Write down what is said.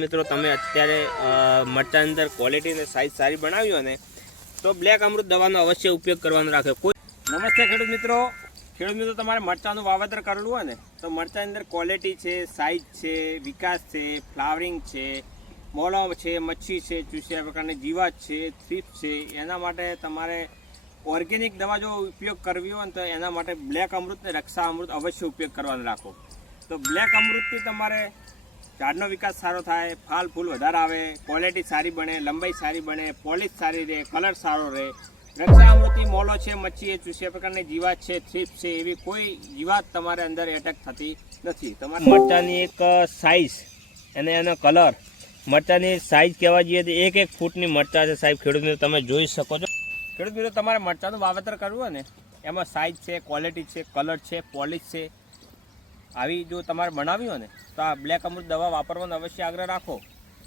મિત્રો તમે અત્યારે મરચાની અંદર ક્વોલિટી અને સાઇઝ સારી બનાવી હોય ને તો બ્લેક અમૃત દવાનો અવશ્ય ઉપયોગ કરવાનો રાખે. નમસ્તે ખેડૂત મિત્રો, તમારે મરચાનું વાવેતર કરેલું હોય ને તો મરચાની અંદર ક્વોલિટી છે, સાઇઝ છે, વિકાસ છે, ફ્લાવરિંગ છે, મોળો છે, મચ્છી છે, ચૂસ્યા પ્રકારની જીવાત છે, થ્રીપ છે, એના માટે તમારે ઓર્ગેનિક દવા જો ઉપયોગ કરવી હોય ને તો એના માટે બ્લેક અમૃત ને રક્ષા અમૃત અવશ્ય ઉપયોગ કરવાનો રાખો. તો બ્લેક અમૃતથી તમારે ઝાડનો વિકાસ સારો થાય, ફાલ ફૂલ વધારે આવે, ક્વોલિટી સારી બને, લંબાઈ સારી બને, પોલિશ સારી રહે, કલર સારો રહે. રક્ષા અમૃતથી મોલો છે, મચ્છી છે, ચૂસ્યા પ્રકારની જીવાત છે, થ્રીપ છે, એવી કોઈ જીવાત તમારે અંદર એટેક થતી નથી. તમારે મરચાની એક સાઇઝ અને એનો કલર, મરચાની સાઇઝ કહેવા જઈએ તો 1-1 ફૂટની મરચા છે સાહેબ. ખેડૂત મિત્રો તમે જોઈ શકો છો. ખેડૂત મિત્રો તમારે મરચાનું વાવેતર કરવું હોય ને એમાં સાઇઝ છે, ક્વોલિટી છે, કલર છે, પોલિશ છે, આવી જો તમારે બનાવી હોય ને તો આ બ્લેક અમૃત દવા વાપરવાનો અવશ્ય આગ્રહ રાખો.